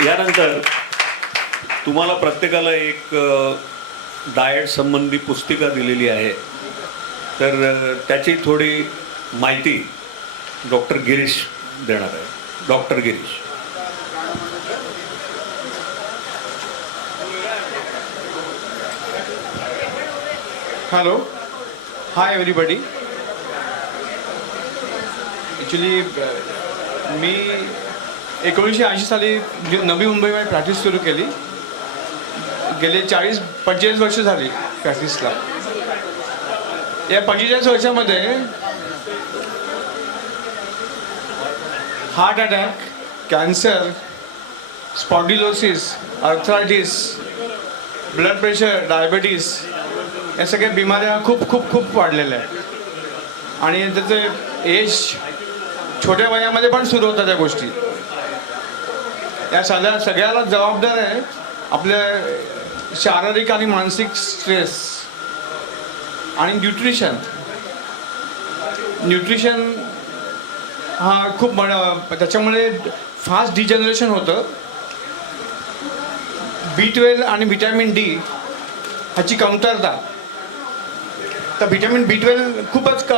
यानंतर तुम्हाला प्रत्येकाला एक डाएट संबंधी पुस्तिका दिलेली आहे, तर त्याची थोडी माहिती डॉक्टर गिरीश देणार आहे. Doctor Girish. Hello, hi everybody. Actually मी 1980 साली नवी मुंबईमध्ये प्रॅक्टिस सुरू केली. गेले 40-45 वर्ष झाली प्रॅक्टिसला. या 45 वर्षामध्ये heart attack, cancer, spondylosis, arthritis, blood pressure, diabetes या सगळ्या बिमाऱ्या खूप खूप खूप वाढलेल्या आहेत. आणि त्याचे एज छोट्या वयामध्ये पण सुरू होतात त्या गोष्टी. या सगळ्याला जबाबदार आहे आपल्या शारीरिक आणि मानसिक स्ट्रेस आणि न्यूट्रिशन हा खूप त्याच्यामुळे फास्ट डिजनरेशन होतं. B12 आणि व्हिटॅमिन डी ह्याची कमतरता. तर व्हिटॅमिन B12 खूपच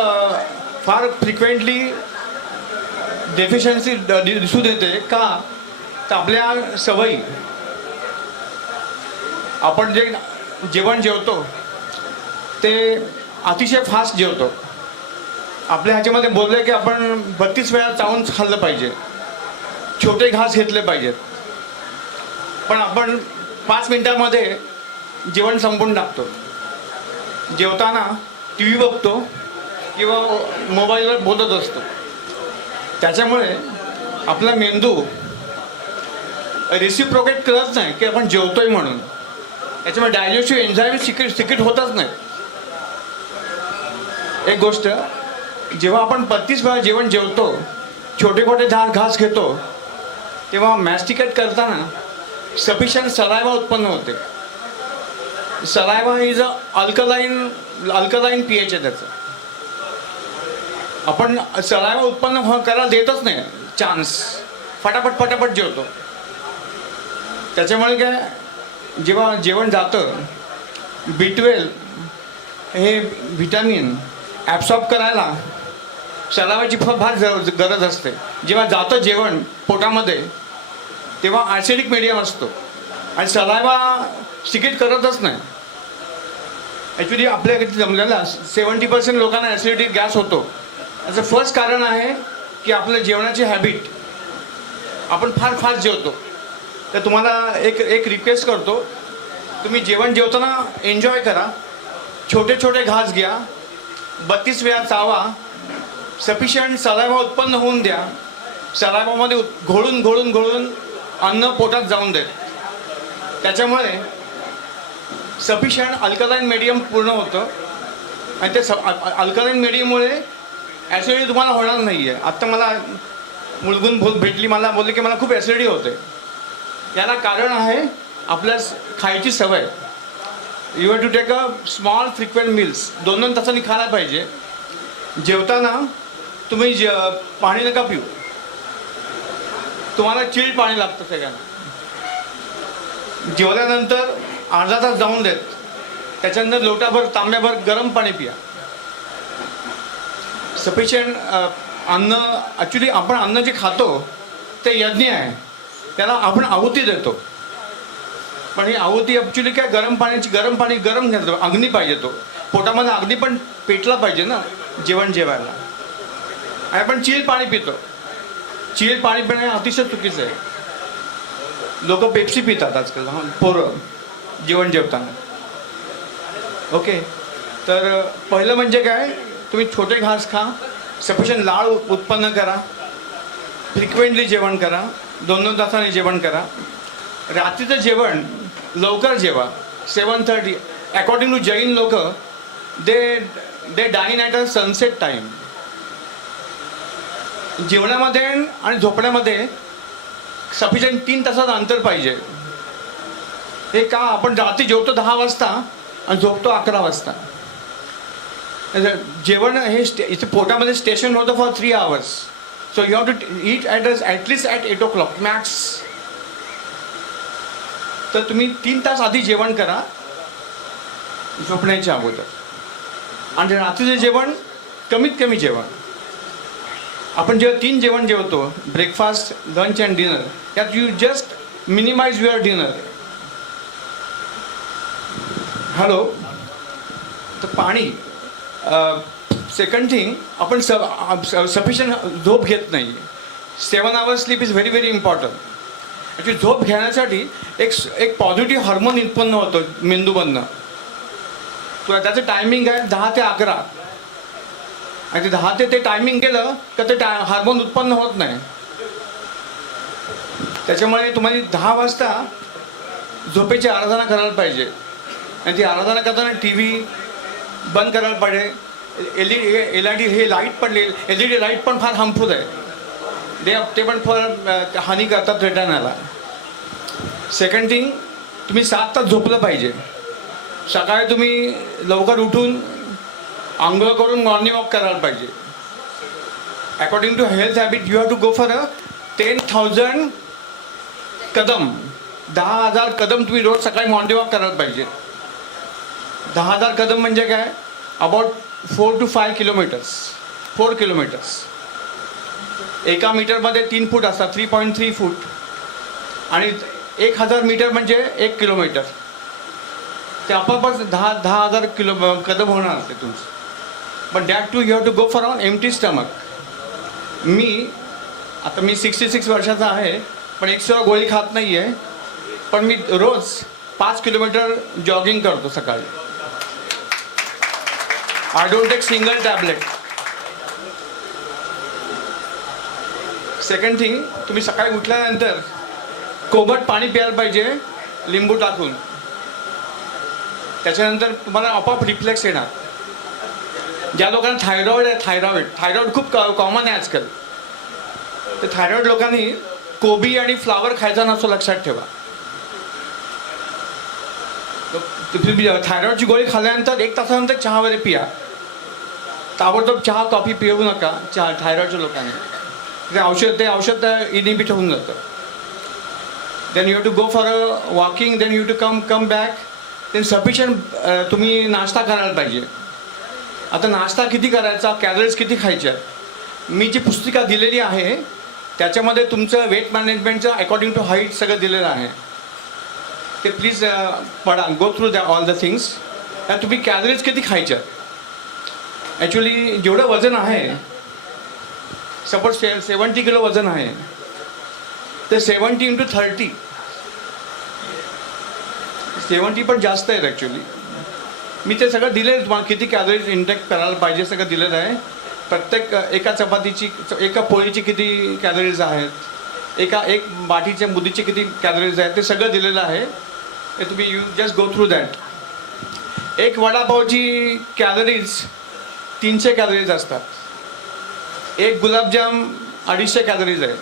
फार फ्रिक्वेंटली डेफिशियन्सी दिसून येते. का तर आपल्या सवयी, आपण जे जेवण जेवतो ते अतिशय फास्ट जेवतो. आपल्या ह्याच्यामध्ये बोललं की आपण 32 वेळा चावून खाल्लं पाहिजे, छोटे घास घेतले पाहिजेत. पण आपण 5 मिनिटांमध्ये जेवण संपवून टाकतो. जेवताना टी व्ही बघतो किंवा मोबाईलवर बोलत असतो. त्याच्यामुळे आपला मेंदू रिसिप्रोकेट करत नाही की आपण जेवतोय म्हणून. त्याच्यामुळे डायजेस्टिव्ह एन्झाईम सिक्रेट होतच नाही. एक गोष्ट, जेव्हा आपण 32 वेळा जेवण जेवतो, छोटे छोटे घास घेतो, तेव्हा मॅस्टिकेट करताना सफिशियंट सलायवा उत्पन्न होते. सलायवा इज अल्कलाईन पीएच आहे त्याचं. आपण सलायवा उत्पन्न करायला देतच नाही चान्स, फटाफट जेवतो. त्याच्यामुळे काय, जेव्हा जेवण जातं B12 हे व्हिटॅमिन ॲब्सॉर्ब करायला सलावाची फार गरज असते. जेव्हा जातं जेवण पोटामध्ये तेव्हा ॲसिडिक मीडियम असतो आणि सलायवा सिक्रेट करतच नाही. ॲक्च्युली आपल्या जमलेला 70% लोकांना ॲसिडिटी गॅस होतो. याचं फर्स्ट कारण आहे की आपलं जेवणाची हॅबिट, आपण फार फास्ट जेवतो. तर तुम्हाला एक रिक्वेस्ट करतो, तुम्ही जेवण जेवताना एन्जॉय करा, छोटे छोटे घास घ्या, 32 वेळा चावा, सफिशियंट सलायवा उत्पन्न होऊन द्या. सलायवामध्ये घोळून अन्न पोटात जाऊन देत. त्याच्यामुळे सफिशियंट अल्कलाईन मीडियम पूर्ण होतं आणि ते अल्कलाईन मीडियममुळे ॲसिडिटी तुम्हाला होणार नाही आहे. आत्ता मला मुलगून भेटली, मला बोलली की मला खूप ॲसिडिटी होते. याला कारण आहे आपल्या खायची सवय. You have to take a small frequent meals. 2-2 तासांनी खायला पाहिजे. जेवताना तुम्ही पाणी नका पिऊ. तुम्हाला चिल्ड पाणी लागतं सगळ्यांना. जेवल्यानंतर अर्धा तास जाऊन देत, त्याच्यानंतर लोटाभर तांब्याभर गरम पाणी पिया. सफिशियंट अन्न, ॲक्च्युली आपण अन्न जे खातो ते यज्ञ आहे, त्याला आपण आहुती देतो. पण ही आहुती ॲक्च्युली काय, गरम पाणी गरम घेतो. अग्नी पाहिजे, तो पोटामध्ये अग्नी पण पेटला पाहिजे ना जेवण जेवायला. आणि आपण चिल्ड पाणी पितो. चिल्ड पाणी पिणं अतिशय चुकीचं आहे. लोक पेप्सी पितात आजकाल, पोरं जेवण जेवताना. ओके, तर पहिलं म्हणजे काय, तुम्ही छोटे घास खा, सफिशियंट लाळ उत्पन्न करा, फ्रिक्वेंटली जेवण करा, 2-2 तासांनी जेवण करा. रात्रीचं जेवण लवकर जेवा, 7:30. अकॉर्डिंग टू जैन लोक they dine at a sunset time. जेवणामध्ये आणि झोपण्यामध्ये सफिशियंट 3 तासाचं अंतर पाहिजे. हे का, आपण रात्री जेवतो 10 वाजता आणि झोपतो 11 वाजता. जेवण हे इथे पोटामध्ये स्टेशन होतं for 3 hours. So you have to eat at least at 8 o'clock max. तर तुम्ही 3 तास आधी जेवण करा झोपण्याच्या अगोदर. आणि रात्रीचं जेवण कमीत कमी जेवण. आपण जेव्हा 3 जेवण जेवतो, ब्रेकफास्ट, लंच अँड डिनर, यात you just minimise your dinner. Hello. तर पाणी. सेकंड थिंग, आपण सफिशियंट झोप घेत नाही. 7 hours sleep is very very important. Actually झोप घेण्यासाठी एक पॉझिटिव्ह हार्मोन उत्पन्न होतो मेंदूमधनं. त्याचं टायमिंग आहे 10 ते 11. आणि ते 10 ते टायमिंग गेलं तर ते हार्मोन उत्पन्न होत नाही. त्याच्यामुळे तुम्हाला 10 वाजता झोपेची आराधना करायला पाहिजे. आणि ती आराधना करताना TV बंद करायला पाहिजे. LED हे लाईट पडले, LED लाईट पण फार हार्मफुल आहे. ते पण फार हानी करतात रेटिनाला. सेकंड थिंग, तुम्ही 7 तास झोपलं पाहिजे. सकाळी तुम्ही लवकर उठून आंघोळ करून मॉर्निंग वॉक करायला पाहिजे. According to health habit you have to go for 10,000 कदम. 10,000 कदम तुम्ही रोज सकाळी मॉर्निंग वॉक करायला पाहिजे. 10,000 कदम म्हणजे काय? About 4 to 5 kilometres. 4 किलोमीटर्स. एका मीटरमध्ये 3 फूट असतात, 3.3 फूट. आणि 1,000 मीटर म्हणजे 1 किलोमीटर. ते आपापच 10,000 कदम होणार ते तुमचं. But that to you have to go for on empty stomach. मी 66 वर्षाचा आहे, पण एक सुद्धा गोळी खात नाही आहे. पण मी रोज 5 किलोमीटर जॉगिंग करतो सकाळी. I don't take single tablet. Second thing, तुम्ही सकाळी उठल्यानंतर कोमट पाणी प्यायला पाहिजे, लिंबू टाकून. त्याच्यानंतर तुम्हाला आपोआप रिफ्लेक्स येणार. ज्या लोकांना थायरॉइड आहे, थायरॉइड खूप कॉमन आहे आजकाल. तर थायरॉइड लोकांनी कोबी आणि फ्लावर खायचा नसतो, लक्षात ठेवा. थायरॉइडची गोळी खाल्ल्यानंतर 1 तासानंतर चहा वगैरे पिया. ताबडतोब चहा कॉफी पिऊ नका थायरॉइडच्या लोकांनी. ते औषध इनिबिट होऊन जातं. Then you have to go for walking. Then you to come back. Then sufficient तुम्ही नाश्ता करायला पाहिजे. आता नाश्ता किती करायचा, कॅलरीज किती खायच्या, मी जी पुस्तिका दिलेली आहे त्याच्यामध्ये तुमचं वेट मॅनेजमेंटचं अकॉर्डिंग टू हाईट सगळं दिलेलं आहे. ते प्लीज पढा, go through all the things. तुम्ही कॅलरीज किती खायच्या. ॲक्च्युली जेवढं वजन आहे, सपोज 70 किलो वजन आहे, तर 70 into 30, 70 पण जास्त आहेत ॲक्च्युली. मी ते सगळं दिलेलं आहे तुम्हाला, किती कॅलरीज इंटेक करायला पाहिजे सगळं दिलेलं आहे. प्रत्येक एका चपातीची, एका पोळीची किती कॅलरीज आहेत, एक बाटीच्या मुदीचे किती कॅलरीज आहेत, ते सगळं दिलेलं आहे. ते तुम्ही you just go through that. एक वडापावची कॅलरीज 300 कॅलरीज असतात. एक गुलाबजाम 250 कॅलरीज आहे.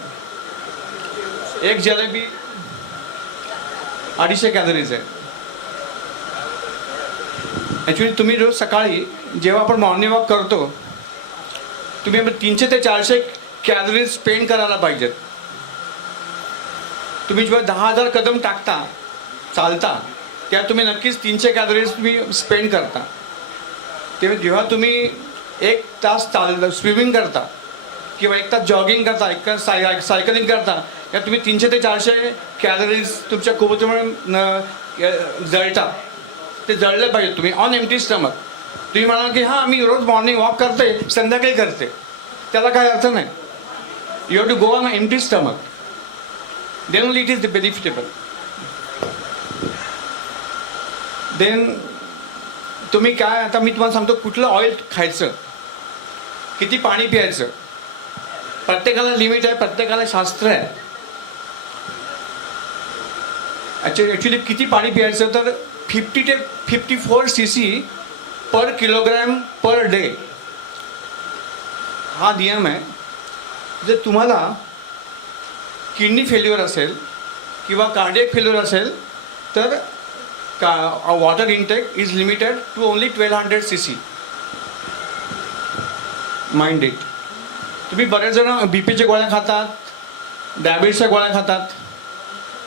एक जलेबी 250 कॅलरीज आहे. ॲक्च्युली तुम्ही रोज सकाळी जेव्हा आपण मॉर्निंग वॉक करतो, तुम्ही 300 ते 400 कॅलरीज स्पेंड करायला पाहिजेत. तुम्ही जेव्हा 10,000 कदम टाकता, चालता, तेव्हा तुम्ही नक्कीच 300 कॅलरीज तुम्ही स्पेंड करता. तेव्हा जेव्हा तुम्ही 1 तास स्विमिंग करता किंवा 1 तास जॉगिंग करता, 1 तास सायकलिंग करता, या तुम्ही 300 ते 400 कॅलरीज तुमच्या कुबोतीमुळे जळतात. ते जळले पाहिजे तुम्ही ऑन एम्प्टी स्टमक. तुम्ही म्हणाल की हां मी रोज मॉर्निंग वॉक करते, संध्याकाळी करते, त्याला काय अर्थ नाही. You have to go on empty stomach. Then only it is beneficial. Then तुम्ही काय, आता मी तुम्हाला सांगतो कुठलं ऑइल खायचं, किती पाणी प्यायचं. प्रत्येकाला लिमिट आहे, प्रत्येकाला शास्त्र आहे. ॲक्च्युली किती पाणी प्यायचं, तर 50 ते 54 cc पर किलोग्रॅम पर डे हा नियम आहे. जर तुम्हाला किडनी फेल्युअर असेल किंवा कार्डियक फेल्युअर असेल तर water intake is limited to only 1200 cc. Mind it. तुम्ही बरेच जण BPच्या गोळ्या खातात, डायबिटीसच्या गोळ्या खातात.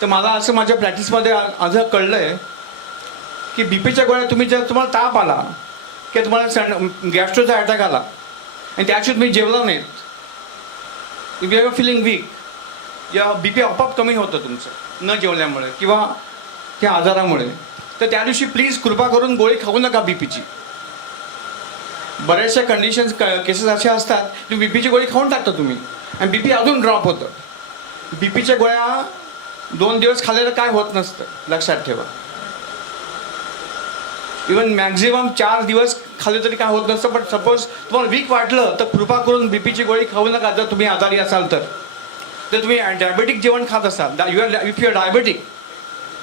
तर मला असं माझ्या प्रॅक्टिसमध्ये आज कळलं आहे की बी पीच्या गोळ्या तुम्ही जर तुम्हाला ताप आला किंवा तुम्हाला गॅस्ट्रोचा अटॅक आला आणि त्याशी तुम्ही जेवला नाहीत, यू आर फिलिंग वीक, या बी पी आपोआप कमी होतं तुमचं न जेवल्यामुळे किंवा त्या आजारामुळे, तर त्या दिवशी प्लीज कृपा करून गोळी खाऊ नका बी पीची. बऱ्याचशा कंडिशन्स केसेस अशा असतात की बी पीची गोळी खाऊन टाकता तुम्ही आणि बी पी अजून ड्रॉप होतं. बी पीच्या गोळ्या 2 दिवस खाल्लेलं काय होत नसतं, लक्षात ठेवा. इवन मॅक्झिमम 4 दिवस खाल्ले तरी काय होत नसतं. पण सपोज तुम्हाला वीक वाटलं तर कृपा करून बी पीची गोळी खाऊ नका जर तुम्ही आजारी असाल तर. तर तुम्ही डायबेटिक जेवण खात असाल, इफ यू आर डायबेटिक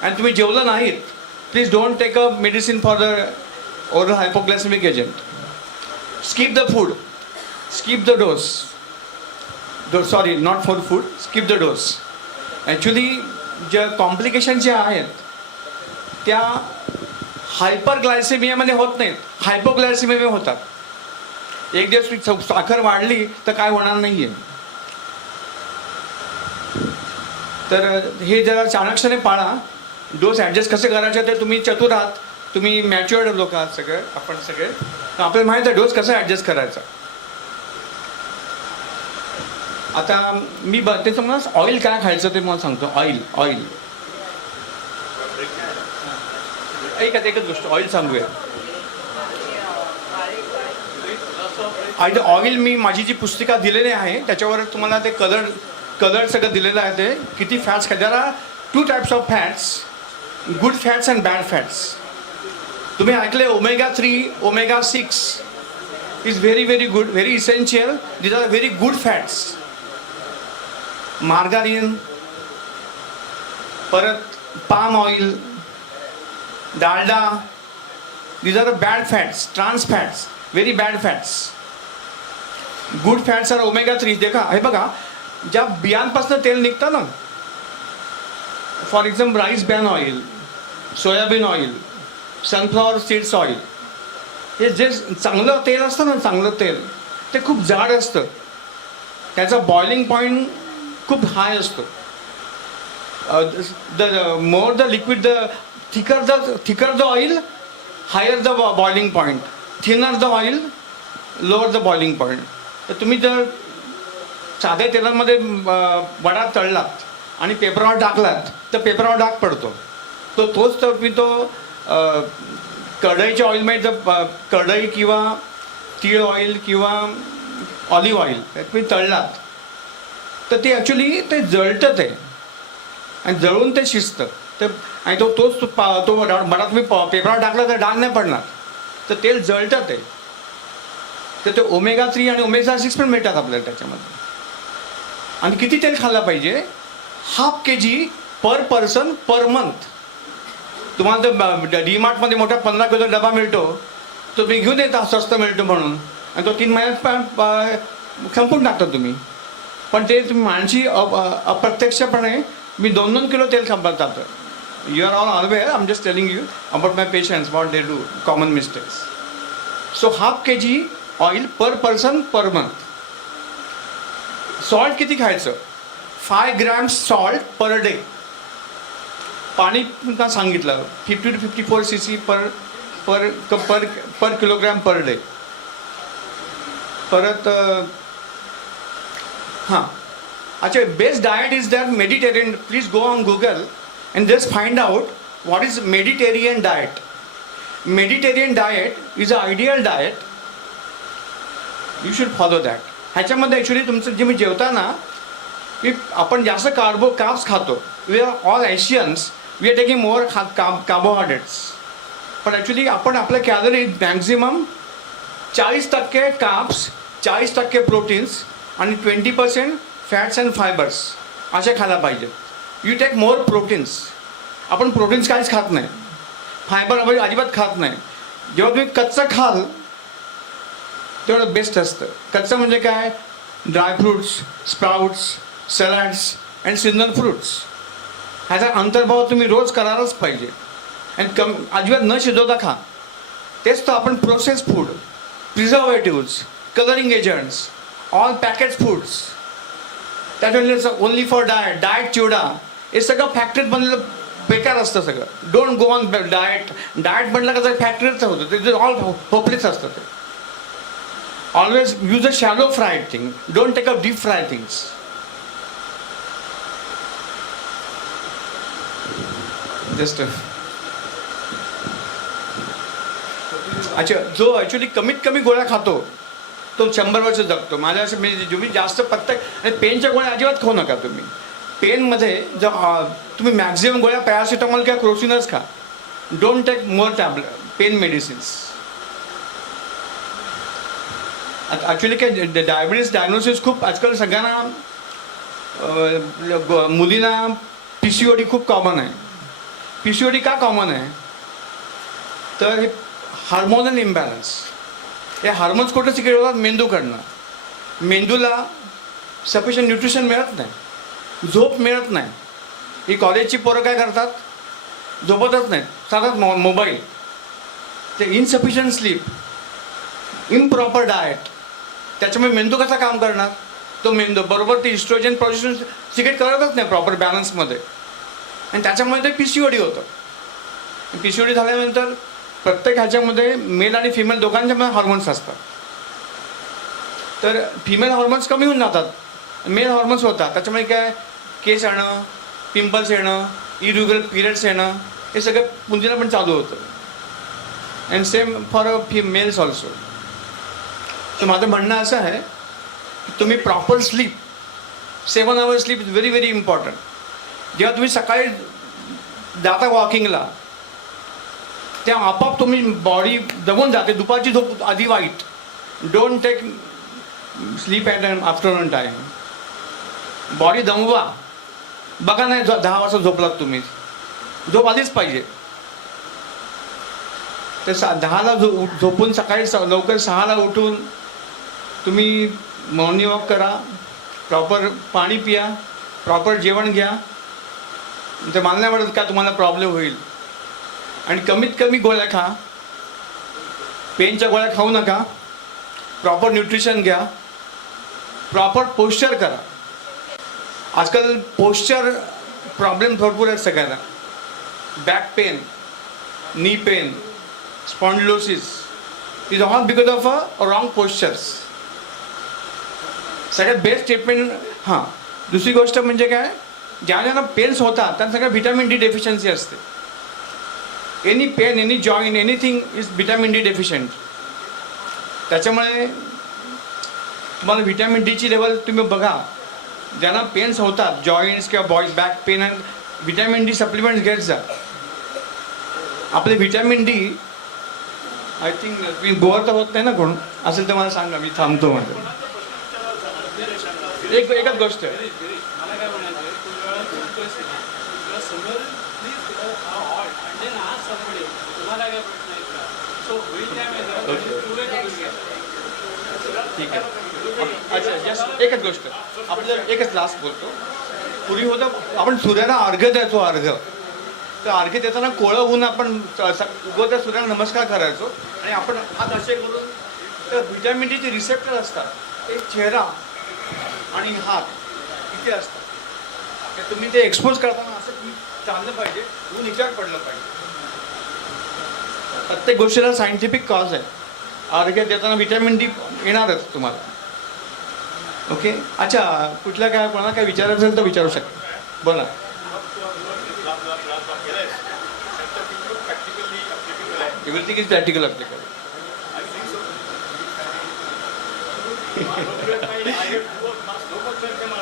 आणि तुम्ही जेवलं नाहीत, please don't take a medicine for the oral hypoglycaemic agent. Skip the food, skip the dose. Sorry, not for food, skip the dose. Actually ज्या कॉम्प्लिकेशन ज्या आहेत त्या हायपरग्लायसेमियामध्ये होत नाहीत, हायपोग्लायसेमियामध्ये होतात. एक दिवस साखर वाढली तर काय होणार नाही आहे. तर हे जरा चाणक्षणे पाळा. डोस ॲडजस्ट कसे करायचे ते तुम्ही चतुर आहात, तुम्ही मॅच्युअर्ड लोक आहात सगळे, आपण सगळे, तर आपल्याला माहीत आहे डोस कसा ॲडजस्ट करायचा. आता मी त्याचं मला ऑइल काय खायचं ते मला सांगतो. ऑइल एकच गोष्ट ऑइल सांगूया. ऑइल मी माझी जी पुस्तिका दिलेली आहे त्याच्यावर तुम्हाला ते कलर सगळं दिलेलं आहे. ते किती फॅट्स खायचे. There are 2 types of fats, good fats and bad fats. तुम्ही ऐकले omega-3, omega-6 is very good, very essential. These are very good fats. Margarine, परत palm oil, Dalda, these are bad fats, trans fats, very bad fats. Good fats are omega-3. देखा हे बघा, ज्या बियांपासून तेल निघतं ना, for example rice bran oil, soybean oil, sunflower seeds oil, हे जे चांगलं तेल असतं ना, चांगलं तेल ते खूप जाड असतं. त्याचा बॉइलिंग पॉईंट खूप हाय असतो. The more the liquid, the thicker the oil, higher the boiling point. Thinner the oil, lower the boiling point. तर तुम्ही जर साध्या तेलामध्ये वडा तळलात आणि पेपरावर टाकलात तर पेपरावर डाग पडतो. तोच तर तुम्ही कढईच्या ऑइलमध्ये जर कढई किंवा तीळ ऑइल किंवा ऑलिव्ह ऑइल तुम्ही तळलात तर ते ॲक्च्युली ते जळतं ते, आणि जळून ते शिजतं ते, आणि तो वडा तुम्ही पेपरावर टाकला तर डाग नाही पडणार. तर तेल जळतं ते. तर ते omega-3 आणि omega-6 पण मिळतात आपल्याला त्याच्यामध्ये. आणि किती तेल खाल्लं पाहिजे? 1/2 kg पर पर्सन पर मंथ. तुम्हाला तर डीमार्टमध्ये मोठा 15 किलो डबा मिळतो, तो तुम्ही घेऊन येता, स्वस्त मिळतो म्हणून, आणि तो 3 महिन्यात संपून टाकता तुम्ही. पण ते तुम्ही माणशी अप्रत्यक्षपणे मी 2-2 किलो तेल संपत जातं. You are all aware, I am just telling you about my patients what they do, common mistakes. So 1/2 kg oil per person per month. Salt किती खायचं? 5 grams सॉल्ट पर डे. पाणी का सांगितलं 50 to 54 cc per kilogram per day. परत हां, अच्छा, best diet is that Mediterranean. Please go on Google and just find out what is Mediterranean diet. Mediterranean diet is a ideal diet. You should follow that. ह्याच्यामध्ये actually तुमचं जे मी जेवताना आपण जास्त कार्ब्स खातो. We are all Asians, we are taking more carbohydrates. पण actually आपण आपल्या कॅलरीज मॅक्झिमम 40% कार्ब्स, 40% प्रोटीन्स आणि 20% फॅट्स अँड फायबर्स असे खायला पाहिजे. You take more proteins. आपण प्रोटीन्स काहीच खात नाही, फायबर अजिबात खात नाही. जेव्हा तुम्ही कच्चं खाल तेवढं बेस्ट असतं. कच्चं म्हणजे काय? Dry fruits, sprouts, salads and seasonal fruits. ह्याचा अंतर्भाव तुम्ही रोज करायलाच पाहिजे. आणि अजिबात न शिजवता खा. तेच तर आपण process food, preservatives, colouring agents, all package foods, त्याच्यामध्ये ओनली फॉर डाएट चिवडा, हे सगळं फॅक्टरीत बनलेलं बेकार असतं सगळं. Don't go on diet. Diet म्हटलं का फॅक्टरीचं होतं ते ऑल होपलेस असतं ते. Always use a shallow fried thing. Don't take a deep fry things. Just अच्छा, जो ॲक्च्युली कमीत कमी गोळ्या खातो तो 100 वर्ष जगतो. माझ्या असं म्हणजे तुम्ही जास्त प्रत्येक आणि पेनच्या गोळ्या अजिबात खाऊ नका तुम्ही. पेनमध्ये जर तुम्ही मॅक्झिमम गोळ्या पॅरासिटामॉल किंवा क्रोसिनच खा. Don't take more tablet pain medicines. Actually काय डायबिटीज डायग्नोसिस खूप आजकाल सगळ्यांना मुलींना PCOD खूप कॉमन आहे. PCOD का कॉमन आहे तर हे हार्मोनल इम्बॅलन्स. हे हार्मोन्स कुठे सिक्रेट होतात मेंदूकडनं. मेंदूला सफिशियंट न्यूट्रिशन मिळत नाही, झोप मिळत नाही. ही कॉलेजची पोरं काय करतात, झोपतच नाहीत, सांगतात मोबाईल. ते इनसफिशियंट स्लीप, इम्प्रॉपर डाएट, त्याच्यामुळे मेंदू कसा काम करणार. तो मेंदू बरोबर ते इस्ट्रोजन प्रोजेक्शन सिक्रेट करतच नाही प्रॉपर बॅलन्समध्ये, आणि त्याच्यामुळे ते PCOD होतं. PCOD झाल्यानंतर प्रत्येक ह्याच्यामध्ये मेल आणि फिमेल दोघांच्यामध्ये हॉर्मोन्स असतात. तर फिमेल हॉर्मोन्स कमी होऊन जातात, मेल हॉर्मोन्स होतात. त्याच्यामुळे काय केस येणं, पिंपल्स येणं, इरेग्युलर पिरियड्स येणं, हे सगळं मुलींना पण चालू होतं. And same for mails also. तर माझं म्हणणं असं आहे की तुम्ही proper sleep, 7 hours sleep is very very important. जेव्हा तुम्ही सकाळी जाता वॉकिंगला तेव्हा आपोआप तुम्ही बॉडी दमून जाते. दुपारची झोप आधी वाईट. Don't take sleep at afternoon time. Body दमवा. बघा नाही 10 वाजता झोपलात तुम्ही, झोप आलीच पाहिजे. तर 10ला झोपून सकाळी लवकर 6ला उठून तुम्ही मॉर्निंग वॉक करा, प्रॉपर पाणी पिया, प्रॉपर जेवण घ्या. ते मला नाही वाटत का तुम्हाला प्रॉब्लेम होईल. आणि कमीत कमी गोळ्या खा. पेनच्या गोळ्या खाऊ नका. प्रॉपर न्यूट्रिशन घ्या. प्रॉपर पोश्चर करा. आजकाल पोश्चर प्रॉब्लेम भरपूर आहेत सगळ्यांना. Back pain, knee pain, spondylosis is all because of a wrong postures. सगळ्यात बेस्ट ट्रीटमेंट. हां, दुसरी गोष्ट म्हणजे काय, ज्यांना पेन्स होतात त्यांना सगळ्या व्हिटॅमिन D डेफिशियन्सी असते. Any pain, any joint, anything is vitamin D deficient. त्याच्यामुळे तुम्हाला व्हिटॅमिन Dची लेवल तुम्ही बघा. ज्यांना पेन्स होतात जॉईंट्स किंवा back pain, vitamin D supplements घेत जा. आपले व्हिटॅमिन D आय थिंक तुम्ही बोर तर होत नाही ना कोण असेल तर मला सांगा, मी थांबतो. माझं एकच गोष्ट आहे. ठीक आहे. अच्छा, जस्ट एकच गोष्ट आपलं एकच लास्ट बोलतो. पूर्वी होतं आपण सूर्याला अर्घ्य द्यायचो. अर्घ्य तर अर्घ्य देताना कोळं होऊन आपण उगवत्या सूर्याला नमस्कार करायचो आणि आपण हात असे करून. तर व्हिटॅमिन Dचे रिसेप्टर असतात ते चेहरा आणि हात इथे असतात. तर तुम्ही ते एक्सपोज करताना असं तुम्ही चाललं पाहिजे, ऊन हिच्यावर पडलं पाहिजे. प्रत्येक गोष्टीला सायंटिफिक कॉज आहे. अर्घ्य देताना व्हिटॅमिन D येणारच तुम्हाला. ओके. अच्छा, कुठल्या काय कोणाला काय विचारायचं असेल तर विचारू शकता. बोला. Everything is practical applicable.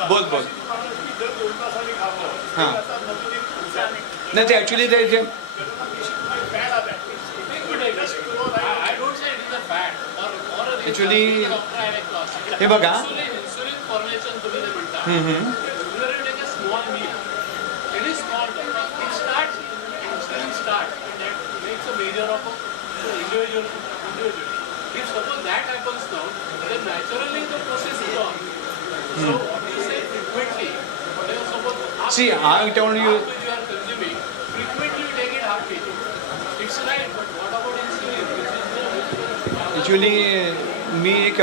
बोल बोल. हां, नाही ते ॲक्च्युली ते जे ॲक्च्युली हे बघा. See, I told you. Actually मी एक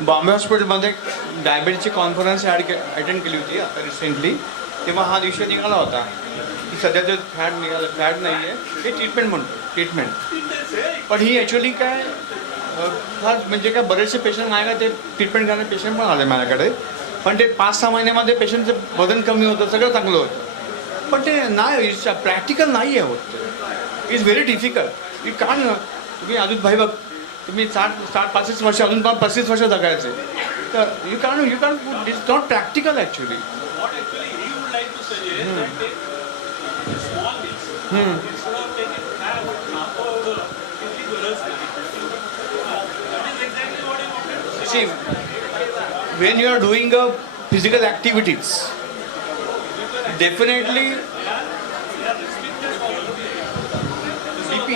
बॉम्बे हॉस्पिटलमध्ये डायबिटीजची कॉन्फरन्स अटेंड केली होती आता रिसेंटली. तेव्हा हा विषय निघाला होता की सध्या जे फॅड निघालं, फॅड नाही आहे, हे ट्रीटमेंट म्हणतो, ट्रीटमेंट. पण ही ॲक्च्युली काय फार म्हणजे काय बरेचसे पेशंट माझ्याकडे ते ट्रीटमेंट करणारे पेशंट पण आले माझ्याकडे. पण ते 5-6 महिन्यामध्ये पेशंटचं वजन कमी होतं, सगळं चांगलं होतं. पण ते नाही प्रॅक्टिकल नाही आहे होत. Is very difficult. यू कान तुम्ही अजून भाई बघ, तुम्ही 65 वर्ष अजून पण 35 वर्ष जगायचे, तर यू कान it's not practical actually. What actually he would like to suggest that take small things instead of taking fab नापावलं त्याची गरज नाही. That is exactly what he wanted to say. See, when you are doing a physical activities, definitely BP.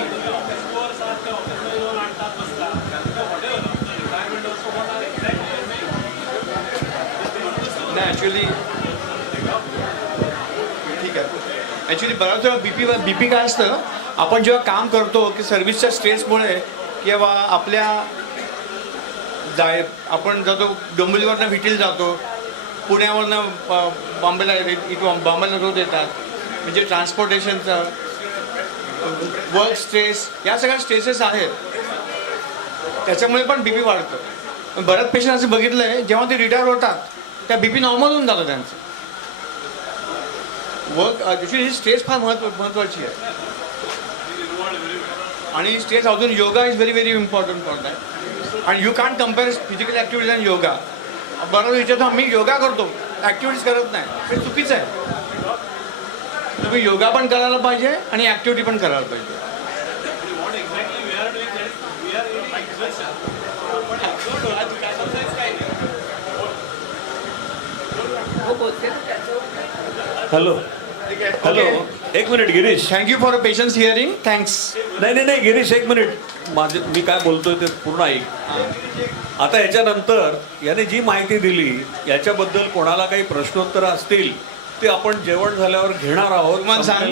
नाही actually ठीक आहे. Actually बऱ्याच वेळा BP काय असतं, आपण जेव्हा काम करतो की सर्व्हिसच्या स्ट्रेसमुळे किंवा आपल्या आपण जातो डोंबिवलीवरनं विटील जातो, पुण्यावरनं बॉम्बेला इथं बॉम्बेला रोज येतात, म्हणजे ट्रान्सपोर्टेशनचं वर्क स्ट्रेस, या सगळ्या स्ट्रेसेस आहेत, त्याच्यामुळे पण बीपी वाढतं. बऱ्याच पेशंट असं बघितलं आहे, जेव्हा ते रिटायर होतात त्या बीपी नॉर्मल होऊन जातं त्यांचं. वर्क ॲक्च्युली स्ट्रेस फार महत्त्वाची आहे. आणि स्ट्रेस अजून yoga is very important for that. आणि you can't compare physical activities and yoga. बरोबर विचारतो मी योगा करतो, ॲक्टिव्हिटीज करत नाही, हे चुकीचं आहे. तुम्ही योगा पण करायला पाहिजे आणि ॲक्टिव्हिटी पण करायला पाहिजे. What exactly we are doing that we are eating exercise. पण exercise काय नाही. हॅलो हॅलो, एक minute Girish. Thank you for patience hearing. Thanks. नाही गिरीश, एक मिनिट. मी काय बोलतोय ते पूर्ण ऐक. आता याच्यानंतर याने जी माहिती दिली याच्याबद्दल कोणाला काही प्रश्नोत्तर असतील ते आपण जेवण झाल्यावर घेणार आहोत. सांग.